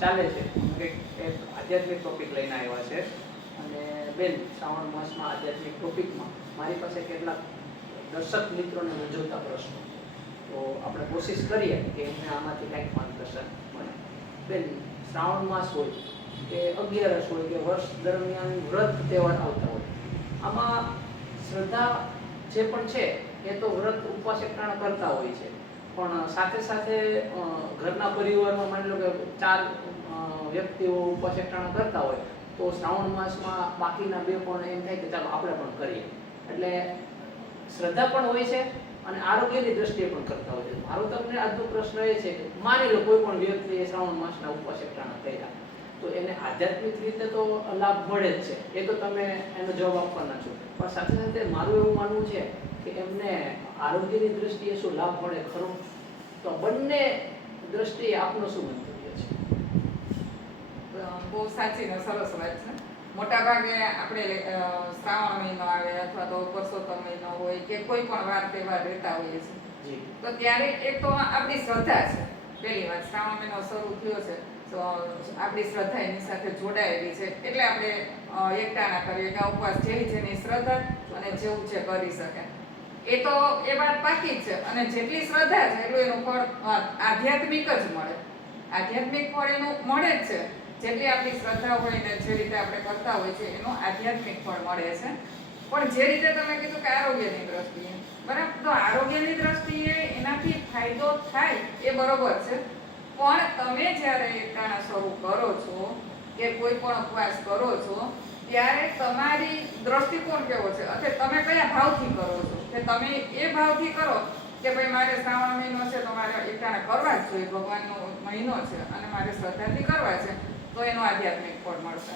ચાલે છે, એક આધ્યાત્મિક ટોપિક લઈને આવ્યા છે. અને બેન, શ્રાવણ માસમાં આધ્યાત્મિક ટોપિકમાં મારી પાસે કેટલાક દર્શક મિત્રોને મૂંઝવતા પ્રશ્નો, તો આપણે કોશિશ કરીએ કે એમને આમાંથી કંઈક માર્ગદર્શન મળે. બેન, શ્રાવણ માસ હોય કે 11 હોય કે વર્ષ દરમિયાન વ્રત તહેવાર આવતા હોય, આમાં શ્રદ્ધા જે પણ છે એ તો વ્રત ઉપવાસ એકટાણા કરતા હોય છે, પણ સાથે સાથે ઘરના પરિવારમાં માની લો કે 4 વ્યક્તિઓ ઉપવાસ એકટાણા કરતા હોય, તો શ્રાવણ માસમાં બાકીના 2 પણ એમ થાય કે ચાલો આપણે પણ કરીએ. એટલે શ્રદ્ધા પણ હોય છે અને આરોગ્યની દ્રષ્ટિએ પણ કરતા હોય છે. મારો તમને આજનો પ્રશ્ન એ છે કે માની લો કોઈ પણ વ્યક્તિએ શ્રાવણ માસના ઉપવાસ એકટાણા કર્યા, તો એને આધ્યાત્મિક રીતે તો લાભ મળે જ છે, એ તો તમે એનો જવાબ આપવાના છો, પણ સાથે સાથે મારું એવું માનવું છે કે એમને આરોગ્યની દ્રષ્ટિએ શું લાભ મળે ખરો? તો બંને દ્રષ્ટિએ આપનો શું મંતવ્ય છે? બહુ સાચી ને સરસ વાત છે. મોટા ભાગે આપણે શ્રાવણ મહિનો આવે અથવા તો પરસોત્તમ મહિનો હોય કે કોઈ પણ વાર તહેવાર રહેતા હોઈએ છીએ, તો ત્યારે એક તો આપણી શ્રદ્ધા છે. પહેલી વાત, શ્રાવણ મહિનો શરૂ થયો છે તો આપણી શ્રદ્ધા એની સાથે જોડાયેલી છે, એટલે આપણે એકટાણા કરીએ કે ઉપવાસ જેવી જેની શ્રદ્ધા અને જેવું છે કરી શકે. એ તો એ વાત પાકી જ છે. અને જેટલી શ્રદ્ધા છે એટલું એનું ફળ આધ્યાત્મિક જ મળે. આધ્યાત્મિક ફળ એનું મળે જ છે. જેટલી આપણી શ્રદ્ધા હોય ને જે રીતે આપણે કરતા હોય છે એનું આધ્યાત્મિક ફળ મળે છે. પણ જે રીતે તમે કીધું કે આરોગ્યની દ્રષ્ટિએ, બરાબર, તો આરોગ્યની દ્રષ્ટિએ એનાથી ફાયદો થાય એ બરોબર છે, પણ તમે જ્યારે એકટાણા શરૂ કરો છો કે કોઈ પણ ઉપવાસ કરો છો ત્યારે તમારી દ્રષ્ટિકોણ કેવો છે, અથવા તમે કયા ભાવથી કરો છો? કે તમે એ ભાવથી કરો કે ભાઈ મારે શ્રાવણ મહિનો છે તો મારે એકટાણા કરવા જ જોઈએ, ભગવાનનો મહિનો છે અને મારે શ્રદ્ધાથી કરવા છે, તો એનું આધ્યાત્મિક ફળ મળશે.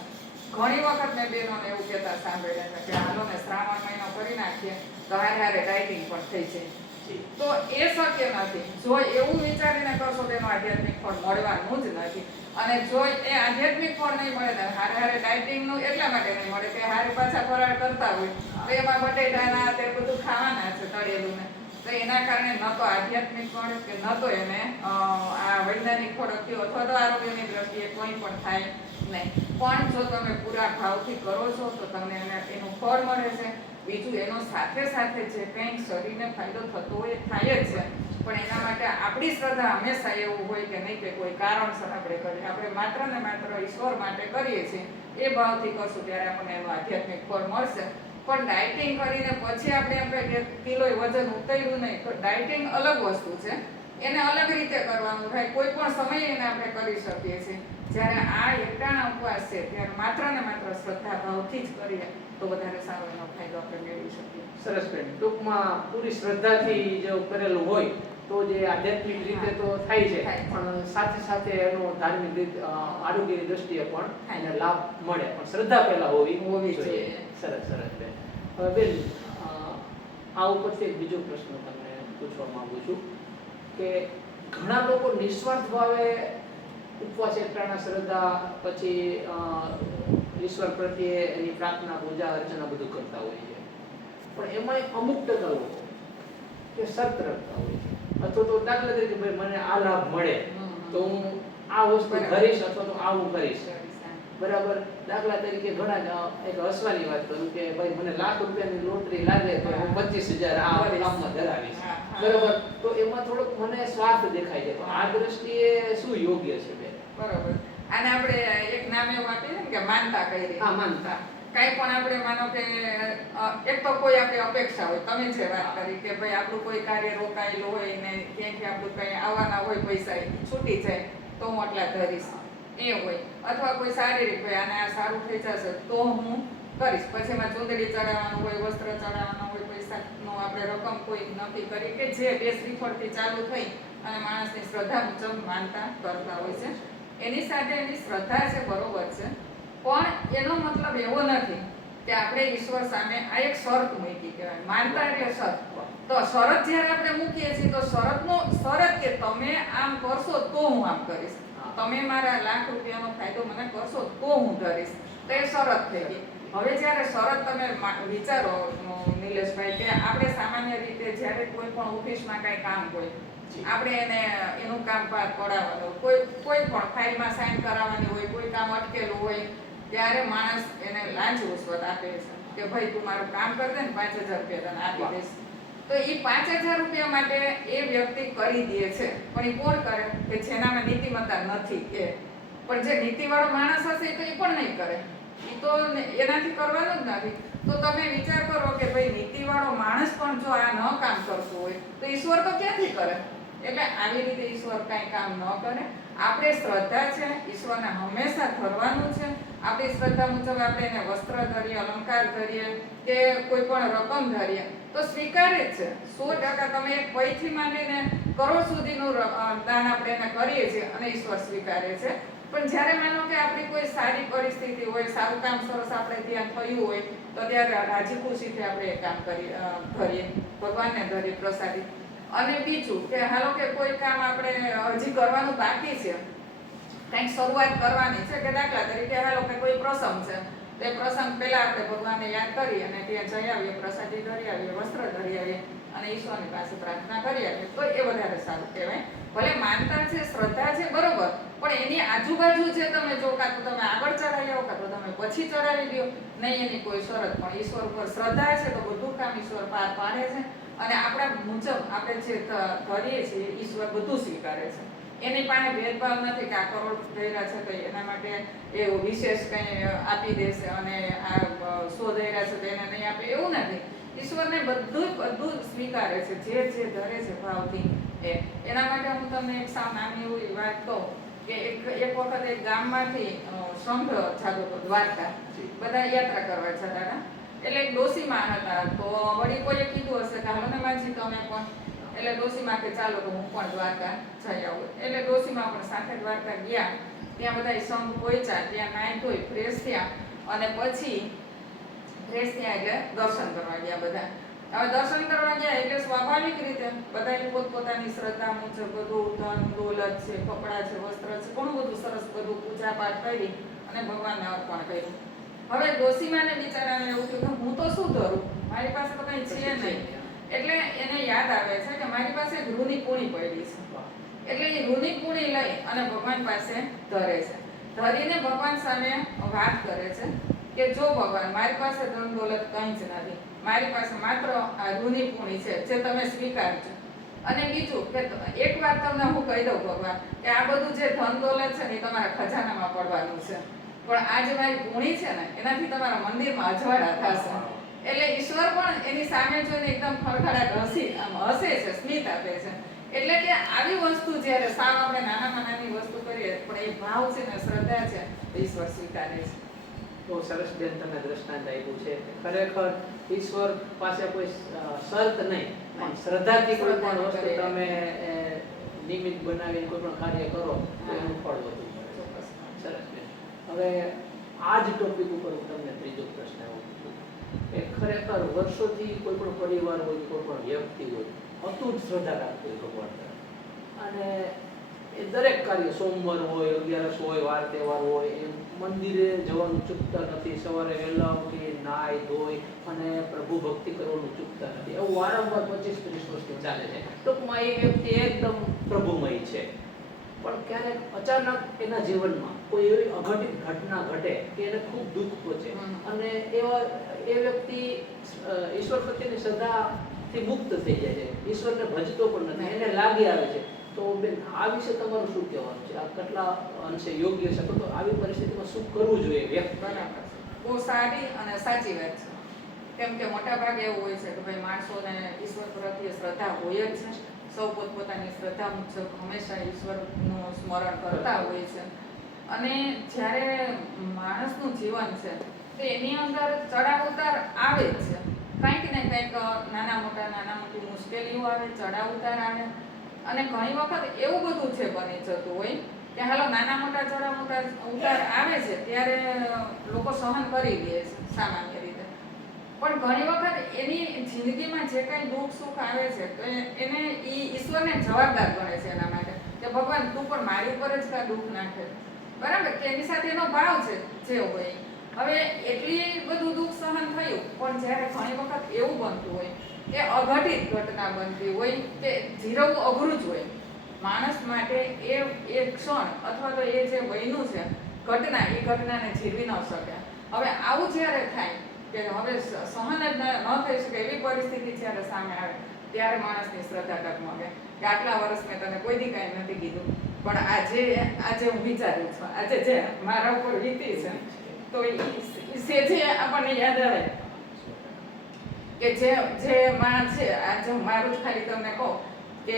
ઘણી વખત મેં બહેનોને એવું કહેતા સાંભળ્યા છે કે હાલો ને શ્રાવણ મહિનો કરી નાખીએ તો હારે હારે ડાયટિંગ પણ થઈ જાય. તો એ શક્ય નથી. જો એવું વિચારીને કરશો તો એનું આધ્યાત્મિક ફળ મળવાનું જ નથી. અને જો એ આધ્યાત્મિક ફળ નહીં મળે ને હારે હારે ડાયટિંગનું એટલા માટે નહીં મળે કે હારે પાછા ફરાળ કરતા હોય તો એમાં બટેટાના તે બધું ખાવાના છે તળેલું ને, તો એના કારણે ન તો આધ્યાત્મિક મળે કે ન તો એને આ વૈજ્ઞાનિક ખોરાકથી અથવા તો આરોગ્યની દ્રષ્ટિએ કોઈ પણ થાય નહીં. પણ જો તમે પૂરા ભાવથી કરો છો તો તમને એનું ફળ મળે છે. બીજું એનો સાથે સાથે જે કંઈક શરીરને ફાયદો થતો હોય એ થાય જ છે, પણ એના માટે આપણી શ્રદ્ધા હંમેશા એવું હોય કે નહીં કે કોઈ કારણસર આપણે કરીએ, આપણે માત્ર ને માત્ર ઈશ્વર માટે કરીએ છીએ, એ ભાવથી કરશું ત્યારે આપણને એનું આધ્યાત્મિક ફળ મળશે. પણ ડાયટિંગ કરીને પછી આપણે એમ કહીએ કે કિલોય વજન ઉતર્યું નહીં, તો ડાયટિંગ અલગ વસ્તુ છે, એને અલગ રીતે કરવાનું થાય, કોઈ પણ સમયે એને આપણે કરી શકીએ છીએ. જ્યારે આ એકટાણા ઉપવાસ છે ત્યારે માત્ર ને માત્ર શ્રદ્ધા ભાવથી જ કરીએ તો વધારે સારો એનો ફાયદો આપણે મેળવી શકીએ. સરસ બેન, ટૂંકમાં પૂરી શ્રદ્ધાથી જો કરેલું હોય તો જે આધ્યાત્મિક રીતે તો થાય છે, પણ સાથે સાથે એનો ધાર્મિક રીતે આરોગ્યની દ્રષ્ટિએ પણ એને લાભ મળે, પણ શ્રદ્ધા પહેલા હોવી જોઈએ. સરસ સરસ બેન. હવે બેન, આ ઉપરથી એક બીજો પ્રશ્ન તમને પૂછવા માંગુ છું કે ઘણા લોકો નિસ્વાર્થ ભાવે ઉપવાસ એકટાણા શ્રદ્ધા પછી ઈશ્વર પ્રત્યે એની પ્રાર્થના પૂજા અર્ચના બધું કરતા હોય છે, પણ એમાં અમુક ટકા લોકો કે શરત રાખતા હોય છે, અથવા તો દાખલા તરીકે ભાઈ મને આ લાભ મળે તો હું આ વસ્તુ કરીશ અથવા તો આવું કરીશ, બરાબર. દાખલા તરીકે ઘણા એક હસવાની વાત કરું કે ભાઈ મને ₹1,00,000ની લોટરી લાગે તો હું 25,000 આ કામમાં ધરાવીશ, બરાબર. તો એમાં થોડોક મને સ્વાર્થ દેખાય છે, તો આ દ્રષ્ટિએ શું યોગ્ય છે બેન? બરાબર. આને આપણે એક નામ એવું આપીએ ને કે માનતા કરી. હા, માનતા. કાંઈ પણ આપણે માનો કે એક તો કોઈ આપણી અપેક્ષા હોય, તમે જે વાત કરી કે ભાઈ આપણું કોઈ કાર્ય રોકાયેલું હોય ને ક્યાંથી આપણું કંઈ આવવાના હોય પૈસા છૂટી જાય તો હું આટલા ધરીશ, એ હોય. અથવા કોઈ શારીરિક ભાઈ આને આ સારું થઈ જશે તો હું કરીશ, પછી એમાં ચૂંદડી ચડાવવાનું હોય, વસ્ત્ર ચડાવવાનું હોય, પૈસાનો આપણે રકમ કોઈ નક્કી કરી કે જે 2 શ્રીફળથી ચાલુ થઈ અને માણસની શ્રદ્ધા મુજબ માનતા કરતા હોય છે. એની સાથે એની શ્રદ્ધા છે, બરોબર છે, પણ એનો મતલબ એવો નથી કે આપણે ઈશ્વર સામે આ એક શરત મૂકી કહેવાય. માનતા એટલે શરત. તો શરત જ્યારે આપણે મૂકીએ છીએ તો શરત કે તમે આમ કરશો તો હું આમ કરીશ, તમે મારા ₹1,00,000નો ફાયદો મને કરશો તો હું ધરીશ, તો એ શરત થઈ ગઈ. હવે જ્યારે શરત તમે વિચારો નિલેશભાઈ કે આપણે સામાન્ય રીતે જ્યારે કોઈ પણ ઓફિસમાં કાંઈ કામ હોય, આપણે એને એનું કામ પાર પડાવવાનું, કોઈ પણ ફાઇલમાં સાઇન કરાવવાની હોય, કોઈ કામ અટકેલું હોય ત્યારે માણસ એને લાંચ રૂશ્વત આપે છે કે ભાઈ તું મારું કામ કરી દે ને 5000 રૂપિયા તને આપી દઈશ. તો એ 5000 રૂપિયા માટે એ વ્યક્તિ કરી દે છે, પણ એ કોણ કરે કે જેનામાં નીતિમત્તા નથી એ. પણ જે નીતિવાળો માણસ હશે તો એ પણ નહીં કરે, એ તો એનાથી કરવાનું જ નથી. તો તમે વિચાર કરો કે ભાઈ નીતિવાળો માણસ પણ જો આ ન કામ કરતું હોય તો ઈશ્વર તો ક્યાંથી કરે? એટલે આવી રીતે ઈશ્વર કાંઈ કામ ન કરે. આપણે શ્રદ્ધા છે, ઈશ્વરને હંમેશા ધરવાનું છે. આપણી શ્રદ્ધા મુજબ આપણે એને વસ્ત્ર ધરીએ, અલંકાર ધરીએ કે કોઈ પણ રકમ ધરીએ તો સ્વીકારે જ છે 100%. તમે એક પૈથી માંડીને કરોડ સુધીનું દાન આપણે એને કરીએ છીએ અને ઈશ્વર સ્વીકારે છે. પણ જ્યારે માનો કે આપણી કોઈ સારી પરિસ્થિતિ હોય, સારું કામ સરસ આપણે ત્યાં થયું હોય તો ત્યારે રાજી ખુશીથી આપણે એ કામ કરીએ, ભગવાનને ધરીએ પ્રસાદી. અને બીજું કે હાલો કે કોઈ કામ આપણે હજી કરવાનું બાકી છે, કંઈક શરૂઆત કરવાની છે, કે દાખલા તરીકે હાલો કે કોઈ પ્રસંગ છે, તે પ્રસંગ પહેલા આપણે ભગવાનને યાદ કરી અને ત્યાં જઈ આવીએ, પ્રસાદી ધરી આવીએ, વસ્ત્ર ધરી આવીએ અને ઈશ્વરની પાસે પ્રાર્થના કરી આવીએ તો એ વધારે સારું કહેવાય. ભલે માનતા છે, શ્રદ્ધા છે, બરોબર, પણ એની આજુબાજુ જે તમે જો કાં તો તમે આગળ ચડાવી આવો કાં તો તમે પછી ચડાવી દો, નહીં એની કોઈ શરત. પણ ઈશ્વર પર શ્રદ્ધા છે તો બધું કામ ઈશ્વર પાર પાડે છે અને આપણા મુજબ આપણે જે કરીએ છીએ ઈશ્વર બધું સ્વીકારે છે. એની પાસે ભેદભાવ નથી કે આ કરોડ ધૈર્યા છે તો એના માટે એવું વિશેષ કંઈ આપી દેશે અને આ 100 ધૈર્યા છે તો એને નહીં આપે, એવું નથી. ઈશ્વરને બધું સ્વીકારે છે, જે ધરે છે ભાવથી એના માટે હું તમને એક સાવ નાની એવી વાત કહું કે એક વખત એક ગામમાંથી સંઘ જતો હતો દ્વારકા, બધા યાત્રા કરવા જતા હતા. એટલે એક ડોસીમાં હતા, તો વળી કોઈએ કીધું હશે કે હાલો ને માજી તમે પણ. એટલે ડોસીમાં કે ચાલો તો હું પણ દ્વારકા જઈ આવું. એટલે ડોસીમાં પણ સાથે દ્વારકા ગયા. ત્યાં બધા સંઘ પહોંચ્યા, ત્યાં નાહી ધોઈ ફ્રેશ થયા અને પછી ફ્રેશ થયા એટલે દર્શન કરવા ગયા બધા. હવે દર્શન કરવા ગયા એટલે સ્વાભાવિક રીતે બધાની પોતપોતાની શ્રદ્ધા મુજબ બધું ધન દોલત છે, કપડાં છે, વસ્ત્ર છે, ઘણું બધું સરસ બધું પૂજા પાઠ કરી અને ભગવાનને અર્પણ કર્યું. હવે ડોસીમાને બિચારાને એવું થયું કે હું તો શું ધરું, મારી પાસે તો કંઈ છે નહીં. એટલે એને યાદ આવે છે કે મારી પાસે એક રૂની પૂણી પડી છે. એટલે એ રૂની પૂણી લઈ અને ભગવાન પાસે ધરે છે. ધરીને ભગવાન સામે વાત કરે છે કે જો ભગવાન, મારી પાસે ધન દોલત કંઈ જ નથી, મારી પાસે માત્ર આ રૂની પૂણી છે જે તમે સ્વીકારજો. અને બીજું કે એક વાત તમને હું કહી દઉં ભગવાન, કે આ બધું જે ધન દોલત છે ને એ તમારા ખજાનામાં પડવાનું છે, પણ આ જે મારી પૂણી છે ને એનાથી તમારા મંદિરમાં અજવાળા થશે. એટલે ઈશ્વર પણ એની સામે જોઈને એકદમ ખડખડાટ હસે છે, સ્મિત આપે છે. એટલે કે આવી વસ્તુ જ્યારે સાવ આપણે નાનામાં નાની વસ્તુ કરીએ પણ એ ભાવ છે ને શ્રદ્ધા છે ઈશ્વર સ્વીકારે છે. બહુ સરસ બેન તમે દ્રષ્ટાંત આપ્યું છે. ખરેખર ઈશ્વર પાસે કોઈ શરત નહીં, પણ શ્રદ્ધાથી કોઈ પણ વસ્તુ તમે નિમિત્ત બનાવીને કોઈ પણ કાર્ય કરો તો એનું ફળ વધુ મળે. સરસ બેન. હવે આ જ ટોપિક ઉપર હું તમને ત્રીજો પ્રશ્ન એવું પૂછું કે ખરેખર વર્ષોથી કોઈ પણ પરિવાર હોય, કોઈ પણ વ્યક્તિ હોય, અતૂટ શ્રદ્ધા રાખતો હોય ભગવાન તરફ, અને એ દરેક કાર્ય, સોમવાર હોય, 11 હોય, વાર તહેવાર હોય, એ મંદિરે જવાનું ચૂકતા નથી, સવારે વહેલા ઉઠી નાહી ધોઈ અને પ્રભુ ભક્તિ કરવાનું ચૂકતા નથી. એવું વારંવાર 25-30 વર્ષથી ચાલે છે. ટૂંકમાં એ વ્યક્તિ એકદમ પ્રભુમય છે, પણ ક્યારેક અચાનક એના જીવનમાં કોઈ એવી અઘટિત ઘટના ઘટે કે એને ખૂબ દુઃખ પહોંચે અને એ વ્યક્તિ ઈશ્વર પ્રત્યેની શ્રદ્ધાથી મુક્ત થઈ જાય છે, ઈશ્વરને ભજતો પણ નથી, એને લાગી આવે છે. તો બેન આ વિશે તમારું શું કહેવાનું છે? આ કેટલા અંશે યોગ્ય છે? તો આવી પરિસ્થિતિમાં શું કરવું જોઈએ વ્યક્તિ? બરાબર, બહુ સારી અને સાચી વાત છે. કેમ કે મોટા ભાગે એવું હોય છે કે ભાઈ માણસોને ઈશ્વર પ્રત્યે શ્રદ્ધા હોય જ છે. સૌ પોતપોતાની શ્રદ્ધા મુજબ હંમેશા ઈશ્વરનું સ્મરણ કરતા હોય છે. અને જ્યારે માણસનું જીવન છે તો એની અંદર ચડાવ ઉતાર આવે જ છે. કંઈક ને કંઈક નાના મોટી મુશ્કેલીઓ આવે, ચડાવ ઉતાર આવે. અને ઘણી વખત એવું બધું છે બની જતું હોય કે હાલો નાના મોટા ચડાવ ઉતાર આવે છે ત્યારે લોકો સહન કરી લે છે સામાન્ય રીતે. પણ ઘણી વખત એની જિંદગીમાં જે કાંઈ દુઃખ સુખ આવે છે તો એને ઈશ્વરને જવાબદાર ગણે છે એના માટે કે ભગવાન તું પણ મારી ઉપર જ કાંઈ દુઃખ નાખે. બરાબર, કે એની સાથે એનો ભાવ છે જે હોય. હવે એટલી બધું દુઃખ સહન થયું, પણ જ્યારે ઘણી વખત એવું બનતું હોય કે અઘટિત ઘટના બનતી હોય કે જીરવવું અઘરું જ હોય માણસ માટે, એ ક્ષણ અથવા તો એ જે બન્યું છે ઘટના, એ ઘટનાને જીરવી ન શકે. હવે આવું જ્યારે થાય કે હવે સહન જ ન થઈ શકે એવી પરિસ્થિતિ જ્યારે સામે આવે ત્યારે માણસની શ્રદ્ધા ટકમકે કે આટલા વર્ષ મેં તને કોઈ દી કાંઈ નથી કીધું, પણ આજે હું વિચારું છું, આજે જે મારા ઉપર વીતી છે તો એ સેજે આપણને યાદ આવે કે જે માં છે. આજે મારું જ ખાલી તમને કહું કે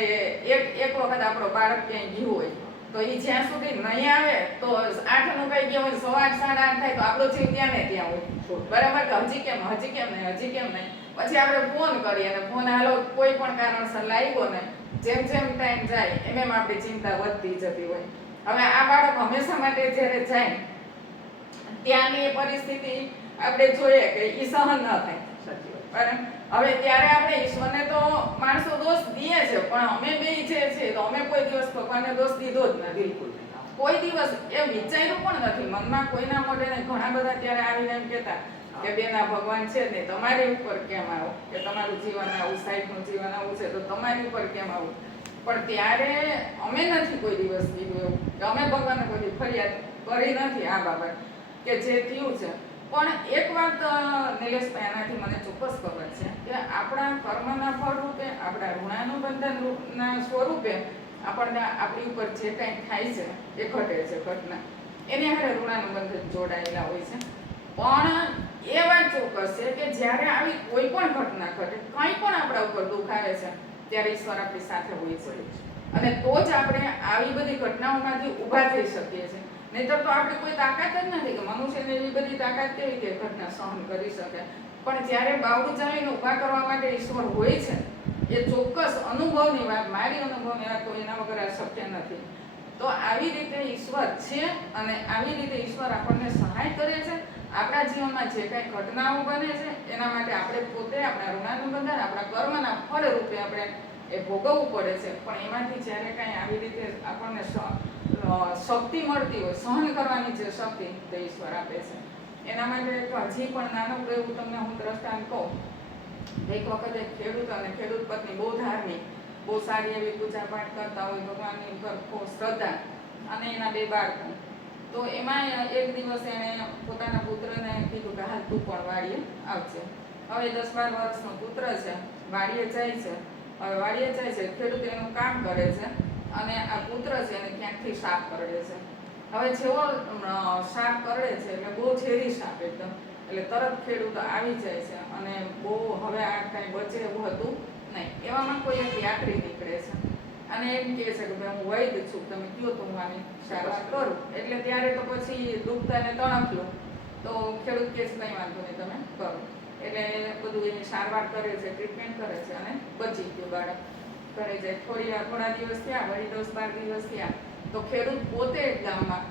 એક વખત આપણો બાળક ક્યાંય ગયું હોય તો એ જ્યાં સુધી નહીં આવે તો 8નું કઈ ગયા હોય, 8:30 8:30 થાય તો આપણો જીવ ત્યાં ને ત્યાં હોય, બરાબર કે હજી કેમ નહીં. પછી આપણે ફોન કરીએ અને ફોન હાલો કોઈ પણ કારણસર લાગ્યો ને, જેમ ટાઈમ જાય એમ આપણી ચિંતા વધતી જતી હોય. હવે આ બાળક હંમેશા માટે જ્યારે જાય ત્યાંની પરિસ્થિતિ આપણે જોઈએ કે ઈ સહન ન થાય. બરાબર. હવે ત્યારે આપણે ઈશ્વરને તો માણસો દોષ દઈએ છે, પણ અમે બે જે છે તો અમે કોઈ દિવસ ભગવાનને દોષ દીધો જ નથી. બિલકુલ કોઈ દિવસ એ વિચાર્યું પણ નથી મનમાં. કોઈના મોઢે ઘણા બધા ત્યારે આવીને એમ કહેતા કે બેના ભગવાન છે ને તમારી ઉપર કેમ આવો, કે તમારું જીવન આવું, સાહેબનું જીવન આવું છે તો તમારી ઉપર કેમ આવું. પણ ત્યારે અમે નથી કોઈ દિવસ કીધું એવું કે અમે ભગવાનને કોઈ ફરિયાદ કરી નથી આ બાબત કે જે થયું છે. પણ એક વાત નિલેશભાઈ આનાથી મને ચોક્કસ ખબર છે કે આપણા કર્મના ફળ રૂપે, આપણા ઋણાનુબંધનના સ્વરૂપે આપણને આપણી ઉપર જે કંઈ થાય છે એ ઘટે છે ઘટના, એને હારે ઋણાનુબંધન જોડાયેલા હોય છે. પણ એ વાત ચોક્કસ છે કે જ્યારે આવી કોઈ પણ ઘટના ઘટે, કંઈ પણ આપણા ઉપર દુઃખ આવે છે ત્યારે ઈશ્વર આપણી સાથે હોય છે, અને તો જ આપણે આવી બધી ઘટનાઓમાંથી ઊભા થઈ શકીએ છીએ. નહીંતર તો આપણી કોઈ તાકાત જ નથી કે મનુષ્યને એવી બધી તાકાત કેવી કે ઘટના સહન કરી શકે. પણ જ્યારે બાવડું ચાલીને ઊભા કરવા માટે ઈશ્વર હોય છે, એ ચોક્કસ અનુભવની વાત, મારી અનુભવની વાત, કોઈ એના વગર આ શક્ય નથી. તો આવી રીતે ઈશ્વર છે અને આવી રીતે ઈશ્વર આપણને સહાય કરે છે. આપણા જીવનમાં જે કાંઈ ઘટનાઓ બને છે એના માટે આપણે પોતે આપણા ઋણાનુબંધન, આપણા કર્મના ફળ રૂપે આપણે એ ભોગવવું પડે છે. પણ એમાંથી જ્યારે કાંઈ આવી રીતે આપણને શક્તિ મળતી હોય, સહન કરવાની જે શક્તિ તે ઈશ્વર આપે છે. એના માટે હજી પણ નાનકડું એવું તમને હું દ્રષ્ટાંત કહું. એક વખત એક ખેડૂત અને ખેડૂત પત્ની બહુ ધાર્મિક, બહુ સારી એવી પૂજા પાઠ કરતા હોય, ભગવાનની ઉપર ખૂબ શ્રદ્ધા, અને એના 2 બાળકો. તો એમાં એક દિવસ એણે પોતાના પુત્રને કીધું કે હાલ તું પણ વાડીએ આવજે. હવે 10-12 વર્ષનો પુત્ર છે, વાડીએ જાય છે. હવે વાડીએ જાય છે, ખેડૂત એનું કામ કરે છે અને આ પુત્ર છે એને ક્યાંકથી સાપ કરડે છે. હવે જેવો સાપ કરડે છે એટલે બહુ ઝેરી સાપ એકદમ, એટલે તરત ખેડૂત આવી જાય છે અને બહુ હવે આ કાંઈ બચે એવું હતું નહીં. એવામાં કોઈ એક યાત્રી નીકળે છે અને એમ કહે છે કે ભાઈ હું વૈદ છું, તમે કહો તો હું આની સારવાર કરું. એટલે ત્યારે તો પછી દુખતાને તણખલું, તો ખેડૂત કહે છે કંઈ વાંધો નહીં તમે કરો. એટલે બધું એની સારવાર કરે છે, ટ્રીટમેન્ટ કરે છે અને બચી ગયું બાળક. ઘરે જાય થોડા દિવસ થયા, વળી 10-12 દિવસ થયા તો ખેડૂત પોતે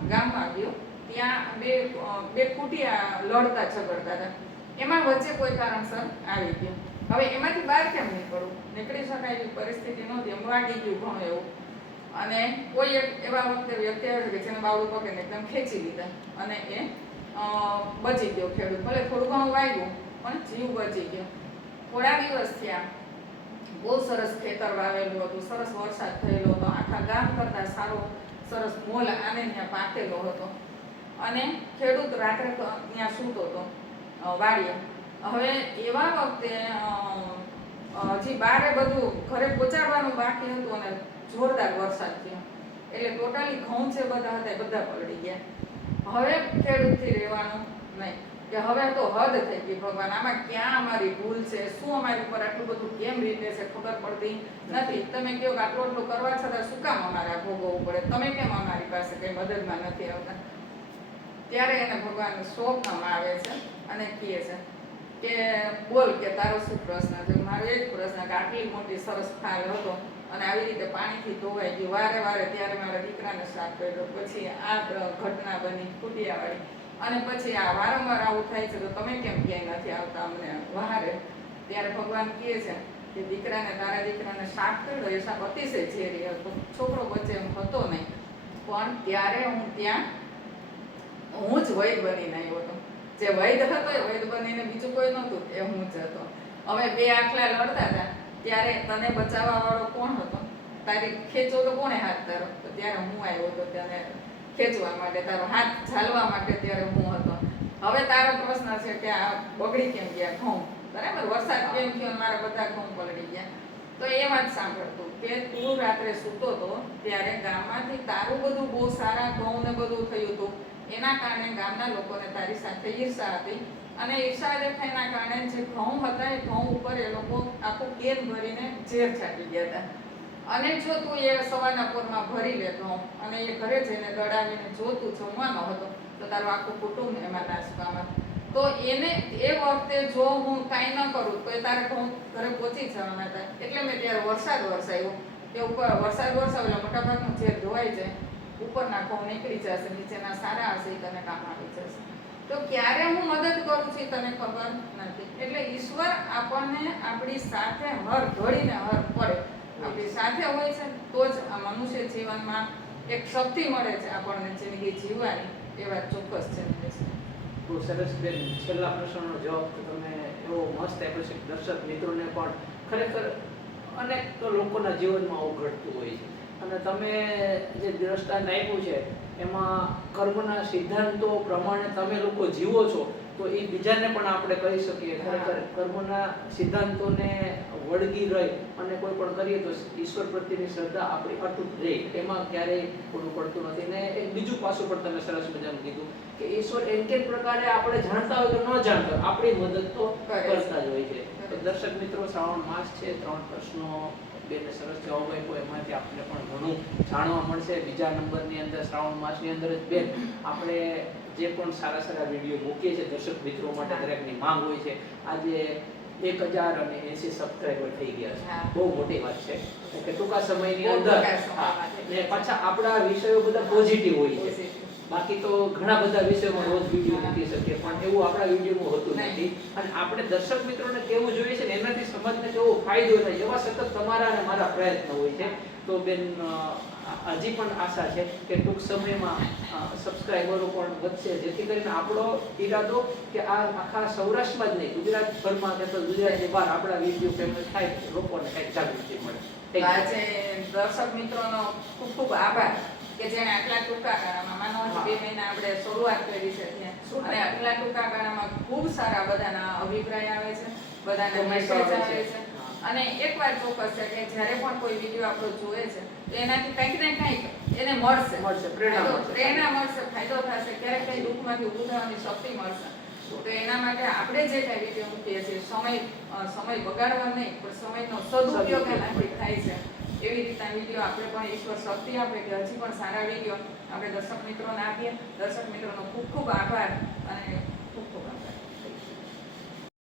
ગામમાં ગયો. ત્યાં બે કુટિયા લડતા ઝઘડતા હતા. એમાં વચ્ચે કોઈ કારણસર આવી ગયો. હવે એમાંથી બહાર કેમ નીકળી શકાય એવી પરિસ્થિતિ નહોતી, એમ વાગી ગયું ઘણું એવું. અને કોઈ એક એવા વખતે વ્યક્તિ આવે કે જેને બાવડું પકડીને એકદમ ખેંચી લીધા અને એ બચી ગયો ખેડૂત. ભલે થોડું ઘણું વાગ્યું પણ જીવ બચી ગયો. થોડા દિવસ થયા, બહુ સરસ ખેતર વાવેલું હતું, સરસ વરસાદ થયેલો હતો, આખા ગામ કરતાં સારો સરસ મોલ આને ત્યાં પાકેલો હતો. અને ખેડૂત રાત્રે ત્યાં સૂતો હતો વાડીએ. હવે એવા વખતે હજી બારે બધું ઘરે પહોંચાડવાનું બાકી હતું અને જોરદાર વરસાદ થયો. એટલે ટોટલી ઘઉં જે બધા હતા એ બધા પલળી ગયા. હવે ખેડૂતથી રહેવાનું નહીં કે હવે તો હદ થઈ ગઈ, ભગવાન આમાં ક્યાં અમારી ભૂલ છે, શું અમારી ઉપર આટલું બધું કેમ રીતે છે ખબર પડતી નથી. તમે કહો કે આટલું આટલું કરવા છતાં શું કામ અમારે ભોગવવું પડે, તમે કેમ અમારી પાસે કંઈ મદદમાં નથી આવતા. ત્યારે એને ભગવાન શોકમાં આવે છે અને કહે છે કે બોલ કે તારો શું પ્રશ્ન છે. મારો એક પ્રશ્ન કે આટલી મોટી સરસ ફાલ હતો અને આવી રીતે પાણીથી ધોવાઈ ગયું વારે વારે, ત્યારે મારા દીકરાને શ્રાપ કર્યો, પછી આ ઘટના બની કુટિયાવાળી, અને પછી આ વારંવાર આવું થાય છે તો તમે કેમ ક્યાંય નથી આવતા અમને વહારે. ત્યારે ભગવાન કહે છે કે તારા દીકરાને શ્રાપ કર્યો, એ શ્રાપ અતિશય ઝેરી હતો, છોકરો વચ્ચે એમ હતો નહીં. પણ ત્યારે હું જ વૈદ બનીને આવ્યો હતો. જે વૈદ હતો એ વૈદ બનીને બીજું કોઈ નહોતું, એ હું જ હતો. અમે બે આખલા લડતા હતા ત્યારે તને બચાવવા વાળો કોણ હતો? તારી ખેંચો તો કોણે હાથ તારો? તો ત્યારે હું આવ્યો હતો તને ખેંચવા માટે, તારો હાથ ઝાલવા માટે ત્યારે હું હતો. હવે તારો પ્રશ્ન છે કે આ બગડી કેમ ગયા ઘઉં, બરાબર? વરસાદ કેમ થયો મારા બધા ઘઉં પલળી ગયા? તો એ વાત સાંભળતું કે તું રાત્રે સૂતો હતો ત્યારે ગામમાંથી તારું બધું બહુ સારા ઘઉં ને બધું થયું હતું, એના કારણે ગામના લોકોને તારી સાથે ઈર્ષા હતી, અને ઈર્ષા દેખાયના કારણે જે ઘઉં હતા એ ઘઉં ઉપર એ લોકો આખું કેન ભરીને ઝેર છાંટી ગયા હતા. અને જો તું એ સવારના પોરમાં ભરી લે ઘઉં અને એ ઘરે જઈને દડાવીને જો તું જમવાનો હતો તો તારું આખું કુટુંબ એમાં નાશ પામત. તો એને એ વખતે જો હું કાંઈ ન કરું તો એ તારે ઘઉં ઘરે પહોંચી જવાના હતા. એટલે મેં ત્યારે વરસાદ વરસાવ્યો કે ઉપર વરસાદ વરસાવેલા મોટાભાગનું ઝેર ધોવાઈ જાય, ઉપરના ઘઉં નીકળી જશે, નીચેના સારા હશે, તને કામ આવી જશે. તો ક્યારે હું મદદ કરું છું તને ખબર નથી. એટલે ઈશ્વર આપણને આપણી સાથે હર ઘડીને હર પડે આપણી સાથે હોય છે તો જ આ મનુષ્ય જીવનમાં એક શક્તિ મળે છે આપણને જિંદગી જીવવાની. એ વાત ચોક્કસ છે. બહુ સરસ બેન, છેલ્લા પ્રશ્નનો જવાબ તો તમે એવો મસ્ત આપ્યો છે કે દર્શક મિત્રોને પણ ખરેખર અનેક લોકોના જીવનમાં આવું ઘટતું હોય છે. અને તમે જે દ્રષ્ટાંત આપ્યું છે એમાં કર્મના સિદ્ધાંતો પ્રમાણે તમે લોકો જીવો છો તો એ બીજાને પણ આપણે કહી શકીએ ખરેખર કર્મના સિદ્ધાંતોને વળગી રહી અને કોઈ પણ કરીએ તો ઈશ્વર પ્રત્યેની શ્રદ્ધા આપણી અતૂટ રહે, એમાં ક્યારેય ખોટું પડતું નથી. ને એક બીજું પાસું પણ તમે સરસ મજાનું કીધું કે ઈશ્વર એમ કે પ્રકારે આપણે જાણતા હોય તો ન જાણતા આપણી મદદ તો કરતા જ હોય છે. તો દર્શક મિત્રો, શ્રાવણ માસ છે, 3 પ્રશ્નો બેને સરસ જવાબ આપ્યો, એમાંથી આપણને પણ ઘણું જાણવા મળશે. બીજા નંબરની અંદર શ્રાવણ માસની અંદર જ બેન આપણે જે પણ સારા સારા વિડીયો મૂકીએ છીએ દર્શક મિત્રો માટે, દરેકની માંગ હોય છે. આજે 1080 સબસ્ક્રાઇબર થઈ ગયા છે, બહુ મોટી વાત છે કે ટૂંકા સમયની અંદર. ને પાછા આપણા વિષયો બધા પોઝિટિવ હોય છે, બાકી તો ઘણા બધા વિષયોમાં રોજ વિડીયો મૂકી શકીએ પણ એવું આપણા વિડીયોમાં હોતું નથી. અને આપણે દર્શક મિત્રોને કેવું જોઈએ છે ને એનાથી સમાજને કેવો ફાયદો થાય એવા સતત તમારા અને મારા પ્રયત્ન હોય છે. તો બેન હજી પણ આશા છે કે ટૂંક સમયમાં સબસ્ક્રાઇબરો પણ વધશે, જેથી કરીને આપણો ઈરાદો કે આ આખા સૌરાષ્ટ્રમાં જ નહીં ગુજરાતભરમાં કે ગુજરાતની બહાર આપણા વિડીયો ફેમસ થાય, લોકોને કંઈક જાગૃતિ મળે. આજે દર્શક મિત્રોનો ખૂબ ખૂબ આભાર કે જેણે આટલા ટૂંકા ગાળામાં, માનો 2 મહિના આપણે શરૂઆત કરી છે અને આટલા ટૂંકા ગાળામાં ખૂબ સારા બધાના અભિપ્રાય આવે છે, બધાના મેસેજ આવે છે. અને એક વાત ચોક્કસ છે કે જ્યારે પણ કોઈ વિડીયો આપણો જોવે છે તો એનાથી કંઈક ને કંઈક એને મળશે, પ્રેરણા મળશે, ફાયદો થશે, ક્યારેક કંઈ દુઃખમાંથી ઊભું થવાની શક્તિ મળશે. તો એના માટે આપણે જે કંઈ વિડીયો મૂકીએ છીએ સમય બગાડવા નહીં પણ સમયનો સદુપયોગ એનાથી થાય છે. એવી રીતના વિડીયો આપણે પણ ઈશ્વર શક્તિ આપે કે હજી પણ સારા વિડીયો આપણે દર્શક મિત્રોને આપીએ. દર્શક મિત્રોનો ખૂબ ખૂબ આભાર અને ખૂબ ખૂબ આભાર.